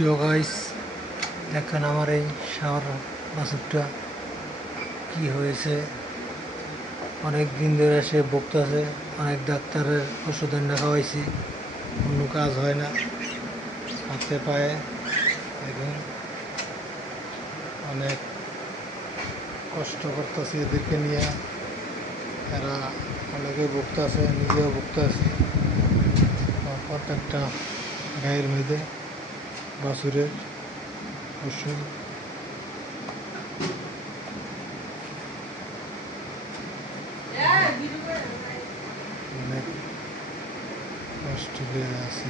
প্রিয় গাইস, দেখেন আমার এই ষাঁড় বাছুরটা কি হয়েছে। অনেক দিন ধরে সে ভুগতেছে, অনেক ডাক্তারের ওষুধ এনে খাওয়াইছি, কোনো কাজ হয় না। হাতে পায়ে দেখুন অনেক কষ্ট করতেছি এদেরকে নিয়ে। এরা অনেকে ভুগতেছে, নিজেও ভুগতেছি। প্রত্যেকটা গায়ের মধ্যে বাছুরের ওষুধ। অনেক কষ্ট পেয়ে আছে।